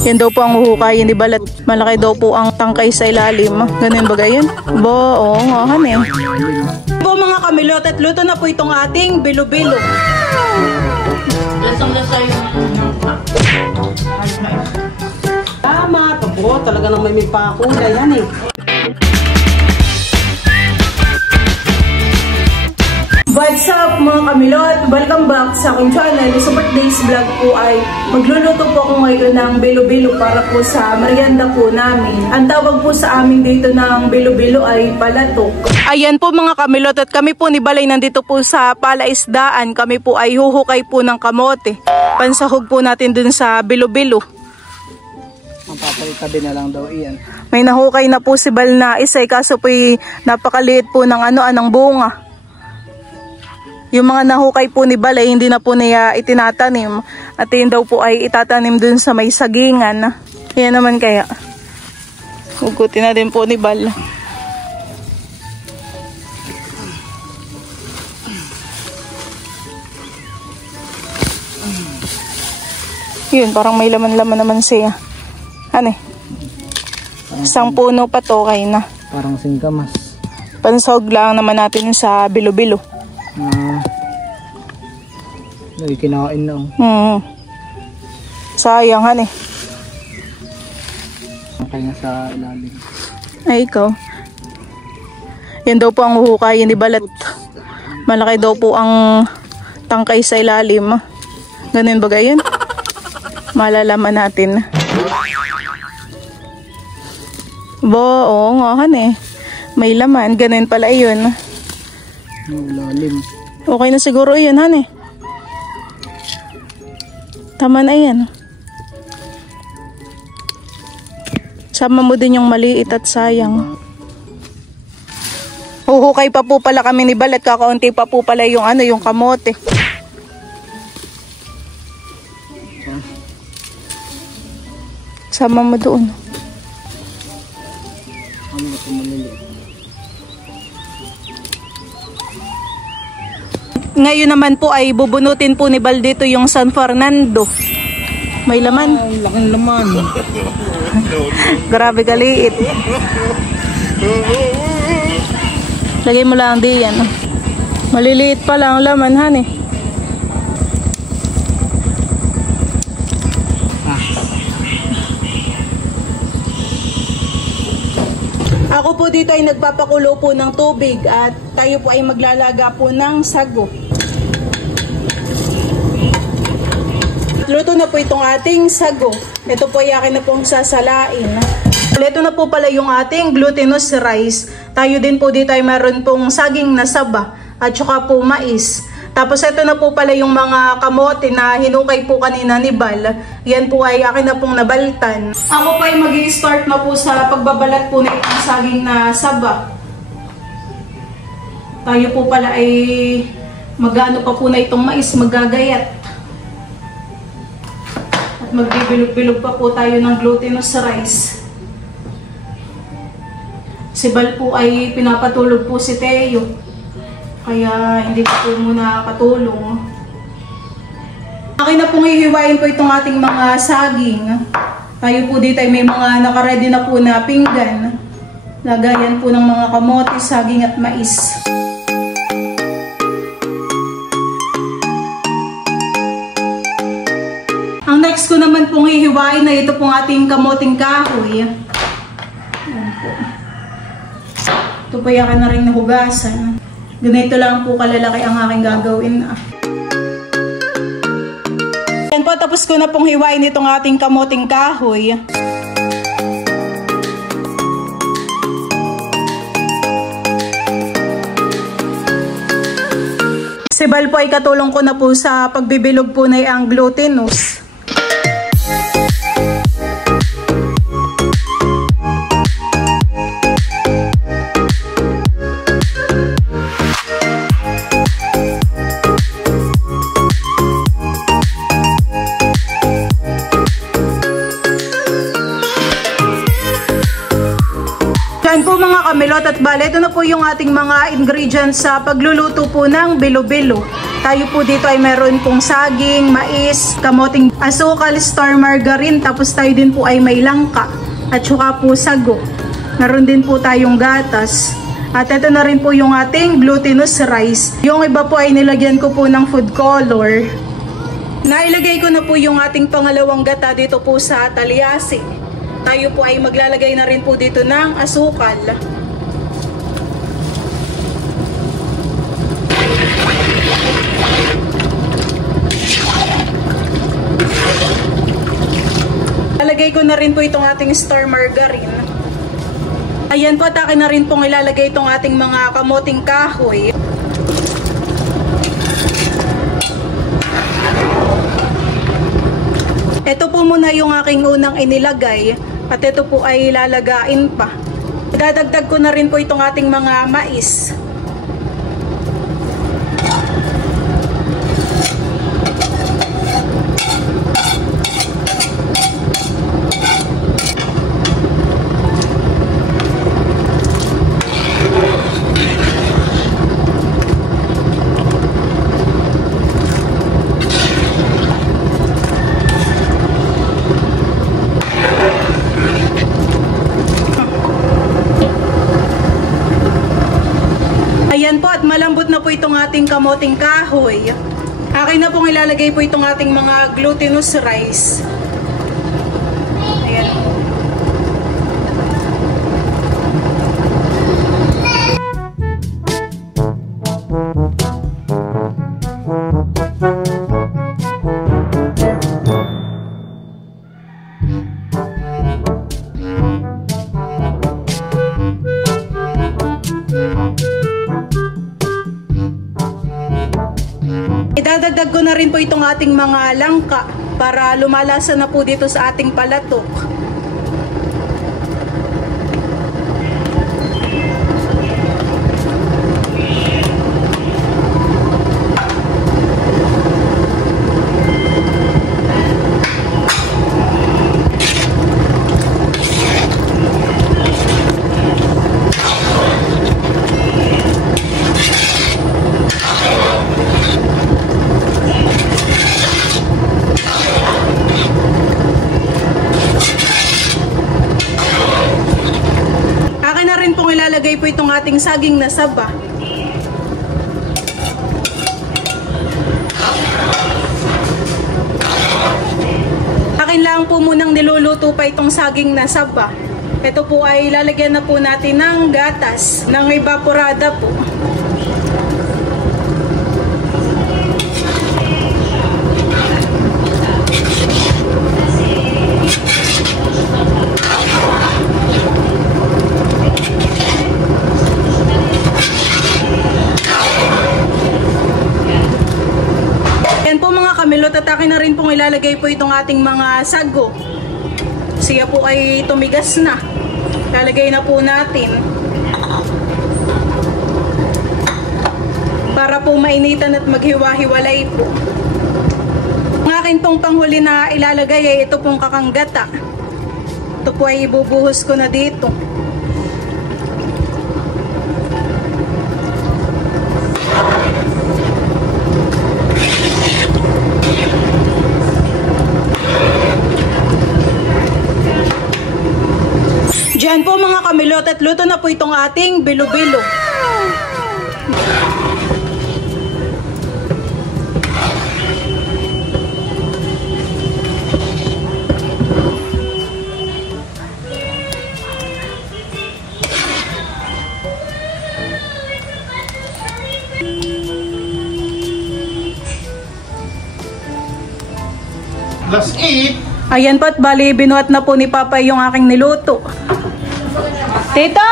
Yan daw po ang huhukayin ni Balat. Malaki daw po ang tangkay sa ilalim. Ganun ba gayon? Oo nga eh. Po mga kamilot at luto na po itong ating bilo-bilo. Lasang-lasa yung tama, tabo. Talaga nang may pakulay yan eh. What's up mga kamilot? Welcome back sa aking channel. Sa birthday's vlog po ay magluluto po ako ngayon ng bilo-bilo para po sa merienda po namin. Ang tawag po sa amin dito ng bilo-bilo ay palatok. Ayan po mga kamilot at kami po ni Balay nandito po sa palaisdaan. Kami po ay huhukay po ng kamote. Pansahog po natin dun sa bilo-bilo. Mapapalitabi na lang daw iyan. May nahukay na po si Bal na isa kaso po napakaliit po ng anong bunga. Yung mga nahukay po ni Balay, hindi na po niya itinatanim. At yun daw po ay itatanim dun sa may sagingan. Yan naman kaya. Hugutin na din po ni Bal. Yun, parang may laman-laman naman siya. Ano eh? Isang puno pa to, kaya na. Parang singkamas. Pansahog lang naman natin sa bilo-bilo. Ay, kinain na. Sayang han eh. Kaya sa ilalim. Ay ikaw. Yan daw po ang huhukayin ni Balat. Malaki daw po ang tangkay sa ilalim. Ganun ba gayon? Malalaman natin. Oo nga han eh. May laman. Ganun pala yun. Ilalim. Okay na siguro yun han eh. Tama na yan. Sama mo din yung maliit at sayang. Huhukay pa po pala kami ni Balat. Kakaunti pa po pala yung yung kamote. Sama mo doon. Ngayon naman po ay bubunutin po ni Bal dito yung San Fernando. May laman. Ang laking laman. Grabe kaliit. Lagay mo lang diyan. Maliliit pa lang ang laman han eh. Ako po dito ay nagpapakulo po ng tubig at tayo po ay maglalaga po ng sago. Luto na po itong ating sago. Ito po ay akin na pong sasalain. Ito na po pala yung ating glutinous rice. Tayo din po dito ay meron pong saging na saba at saka po mais. Tapos ito na po pala yung mga kamote na hinukay po kanina ni Bal. Yan po ay akin na pong nabaltan. Ako po ay mag-i-start na po sa pagbabalat po na itong saging na saba. Tayo po pala ay magano pa po na itong mais, magagayat. At magbibilog-bilog pa po tayo ng glutinous rice. Si Bal po ay pinapatulog po si Teo. Kaya hindi ko po muna katulong. Akin na pong hihiwain po itong ating mga saging. Tayo po dito ay may mga nakaready na po na pinggan. Lagayan po ng mga kamote, saging at mais. Ang next ko naman pong hihiwain na ito pong ating kamoting kahoy. Ayan po. Ito po yakan na rin nahugasan. Ganito lang po kalalaki ang aking gagawin. Yan po, tapos ko na pong hiwain itong ating kamoting kahoy. Si Bal po ay katulong ko na po sa pagbibilog po na ang glutinous. Yan po mga kamilot at bale, ito na po yung ating mga ingredients sa pagluluto po ng bilo-bilo. Tayo po dito ay meron pong saging, mais, kamoting asukal, star margarine, tapos tayo din po ay may langka at saka po sago. Meron din po tayong gatas. At ito na rin po yung ating glutinous rice. Yung iba po ay nilagyan ko po ng food color. Nailagay ko na po yung ating pangalawang gata dito po sa talyasi. Tayo po ay maglalagay na rin po dito ng asukal. Lalagay ko na rin po itong ating star margarine. Ayan po, at akin na rin pong ilalagay itong ating mga kamoting kahoy. Ito po muna yung aking unang inilagay at ito po ay lalagain pa. Dadagdag ko na rin po itong ating mga mais. Ayan po, at malambot na po itong ating kamoting kahoy. Akin na pong ilalagay po itong ating mga glutinous rice. Ayan po. Idadagdag ko na rin po itong ating mga langka para lumalasa na po dito sa ating palatok. Ilalagay po itong ating saging na saba. Akin lang po munang niluluto pa itong saging na saba. Ito po ay lalagyan na po natin ng gatas, ng evaporada po. Kamilot, at akin na rin pong ilalagay po itong ating mga sago. Siya po ay tumigas na. Lalagay na po natin. Para po mainitan at maghiwa-hiwalay po. Ang akin pong panghuli na ilalagay ay ito pong kakanggata. Ito po ay ibubuhos ko na dito. Diyan po mga kamilot, at luto na po itong ating bilo-bilo. Let's eat! Ayan po, at bali binuhat na po ni Papa yung aking niluto. Tito!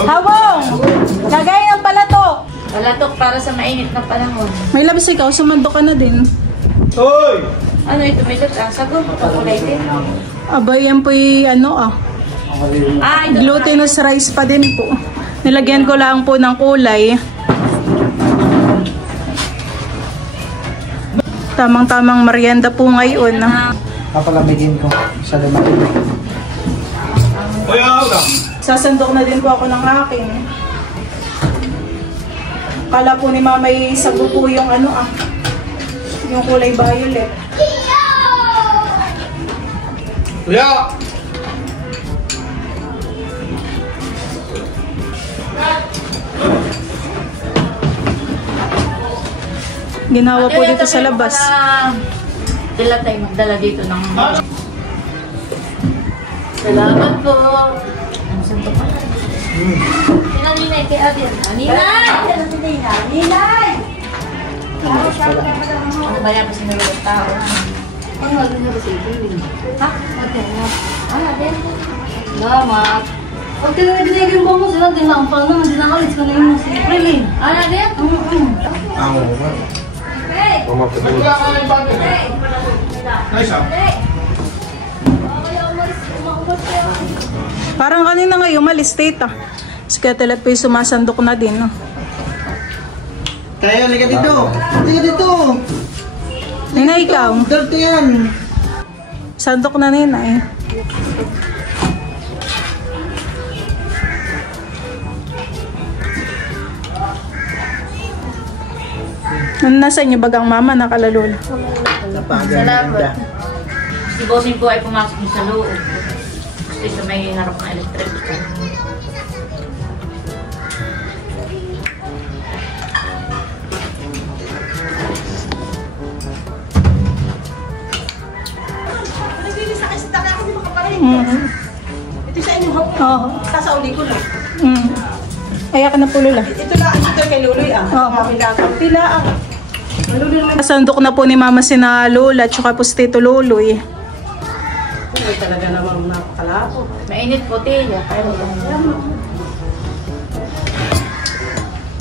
Hawong! Lagay ang palatok! Palatok para sa mainit na panahon. May labis ikaw, sumandok ka na din. Hoy! Ano ito, Milot? Sago, pakulay din. Abay, yan po ito glutinous rice pa din po. Nilagyan ko lang po ng kulay. Tamang-tamang merienda po ngayon. Papalamigin ko sa lumaki. Hoy, Sasandok na din po ako ng akin. Kala po ni Mama sago po yung ano yung kulay violet. Kuya! Ginawa po dito sa labas. Sila tayo magdala dito ng... Salamat po. Ano saan to pa? Ninay kay Adil. Ninay! Ninay! Ano ba yan? Kasi nalulog tao. Ano nga din na si Adil? Ha? Okay. Ano din? Salamat. Pag tinagin mo mo sila, din lang pala naman, din nakalit ka na yung si April. Ano din? Ako ba? Nice Parang kanina nga umalis, tita. Kaya tala po yung sumasandok na din, no? Kaya, liga dito. Liga dito. Nina, ikaw. Dirty yan. Sandok na nina eh. Nasa inyo bagang mama nakalalula? Salamat. Si Bossing po ay pumasok sa loob. Kasi sa may harap ng electric. Ito sa inyo, Oo. sasauli ko lang. Kaya ka na po lula. Ito lang, ito kay Luloy Pila ang. Sandok na po ni mama sina Lola at saka po si Tito Loloy. Ay, talaga namang napakalako. Mainit po, Tiya.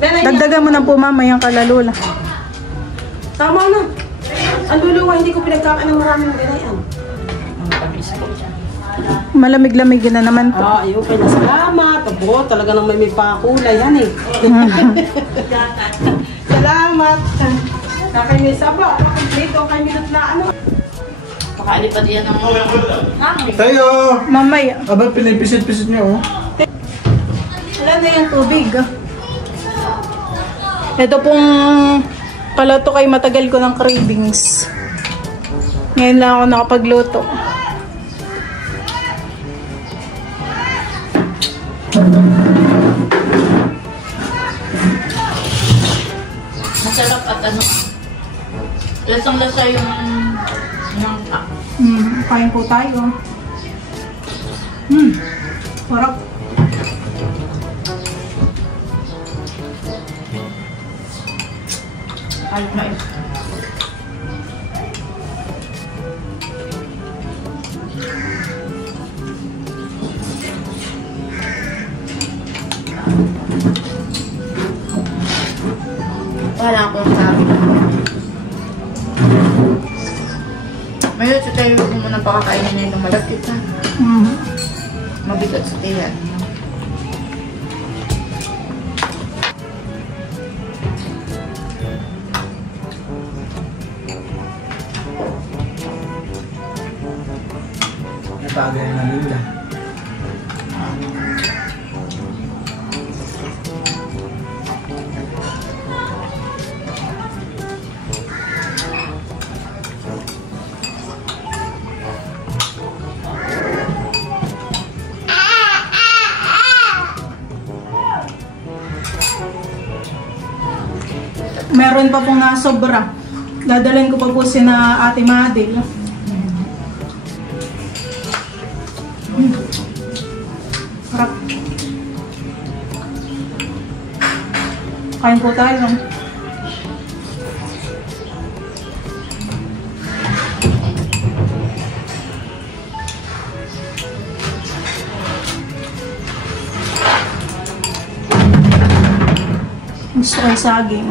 Pero Dagdagan mo na po mama yung kalalula. Tama na. Ang luluwa, hindi ko pinagkakaan ng maraming ganayan. Malamig-lamig na naman po. Ayun, kaya salamat. Abo, talaga nang may pakulay yan eh. Salamat. Nakay saba. Dito, kay minut na ano. makalipad yan ng hangin. Tayo! Mamaya. Aba, pinipisit-pisit niyo, oh. Wala na yung tubig. Ito pong palato kay matagal ko ng cravings. Ngayon lang ako nakapagluto. Masarap at ano, lasang-lasa yung Kain po tayo. Sarap. ayos na yun. Wala akong sabi. Mayroon sa tayo kung muna pakakainin na yung malapit ha. Mabigat sa tayo. Natagay na nila. Meron pa pong nasobra. Dadalhin ko pa po sina Ate Madel. Sarap. Kain po tayo. Gusto ko yung saging.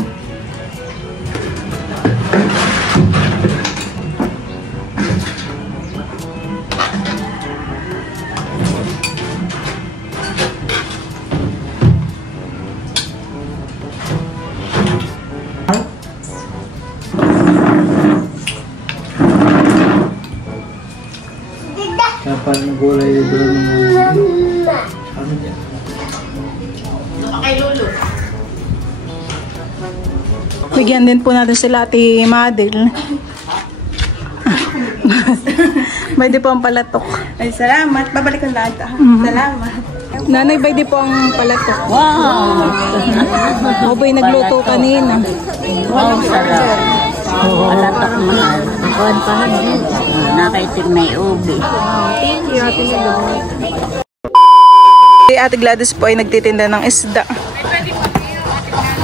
Kapal ng gulay yung doon. Ano yan? Kay Lolo. Bigyan din po natin sila Ate Madel. May di po ang palatok. Ay, salamat. Babalik ang lahat. Salamat. Nanay, bay di po ang palatok. Wow! Ako po'y nagluto kanina. Wow, sarap. Palatok mahal. Kuhan pa hangin. Nakaitig may ubi. Thank you, Ate Milo. Ate Gladys po ay nagtitinda ng isda.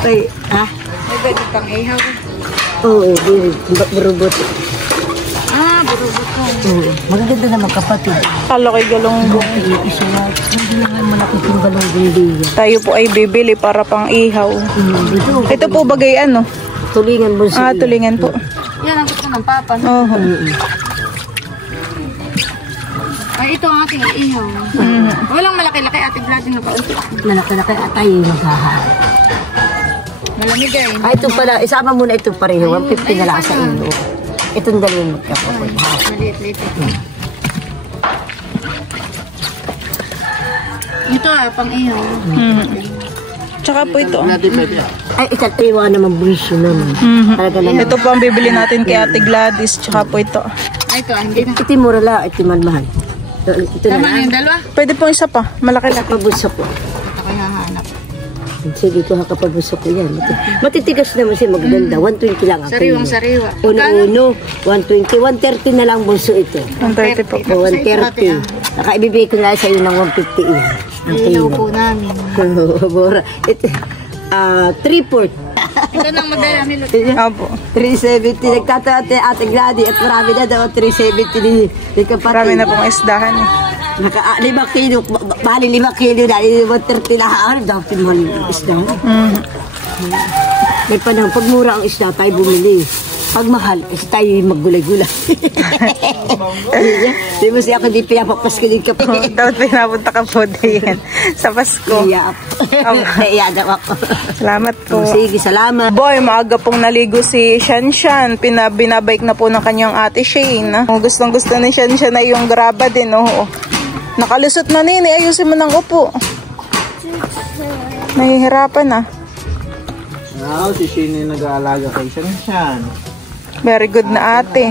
Ay, Ha? may pwede kang ihaw. Oo, burubot. Ah, burubot ko. Magaganda naman kapatid. Kala kay galonggong. Isa na. Hindi naman malapit yung galunggong diya. Tayo po ay bibili para pang ihaw. Dito. Ito po bagay ano? Tulingan mo siya. Tulingan po. Yan ang gusto ng papa. Oo. Ay, ito ang ating ihaw. Walang malaki-laki ating vlogin na paunti. Malaki-laki at tayo yung maghahan. Malamig ay. Ay, ito pala. Isama mo na ito pareho. 150 na lang sa iyo. Itong dalawang magkapapag. Maliit-liit. Ito pang ihaw. Tsaka po ito. Ay, ikatiwa naman buwisyo naman. Talaga naman. Ito po ang bibili natin kay Ate Gladys. Tsaka po ito. Ay, ito, hindi na. Ito mura lang. Ito malmahal. Ito na lang. Pwede po isa pa. Malaki lang. Pabuso ko. Sige, kuha ka pabuso ko yan. Matitigas naman siya maganda. 120 lang ang kilo. Sariwa. Uno, 120. 130 na lang buso ito. 130 po. O, 130. Nakaibibigay ko na sa iyo ng 150 yan. Ang kilo. po namin. Bora. Ito, 3/4. Ito nang madala nila. Opo. 370. Nagtatate Ate Glady at marami na daw 370 ni kapatid. Marami na pong isdahan eh. 5 kilo. Bali 5 kilo na. 130 na. Ano daw mahal yung isda? May panahon. Pag mura ang isda, tayo bumili. Pag mahal, tayo maggulay-gulay. Di mo siya ako di pinapapasko din ka pa. Dapat pinapunta ka po din sa Pasko. Iya daw ako. Salamat po. Sige, salamat. Boy, maaga pong naligo si Shanshan. Binabike na po ng kanyang ate Shane. Gustong gusto ni Shanshan na yung graba din. Oh. Nakalusot na nini. Ayusin mo ng upo. Nahihirapan na. Wow, si Shane nag-aalaga kay Shanshan. Very good na ate.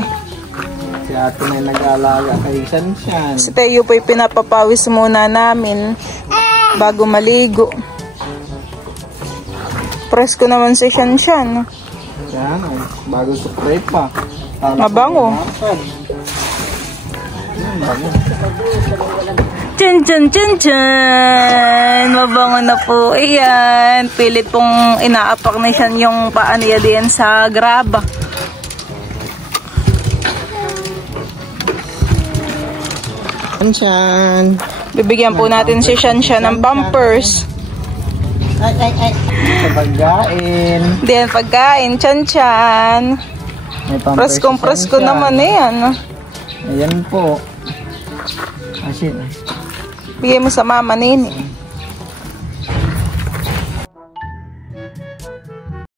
Si ate na nag-aalaga kay Shanshan. Si Teo po'y pinapapawis muna namin bago maligo. Presko naman si Shanshan. Yan, bago spray pa. Mabango. Tyan, tyan, tyan, tyan. Mabango na po. Ayan. Pilit pong inaapak na siya yung paa niya din sa graba. Shanshan. Bibigyan po natin si Shanshan ng pampers. Ay. Sa pagkain. Diyan pagkain. Tyan, tyan. May pampers si Presko Shanshan. naman eh. Ano? Ayan po. Asin. Bigay mo sa mama nini.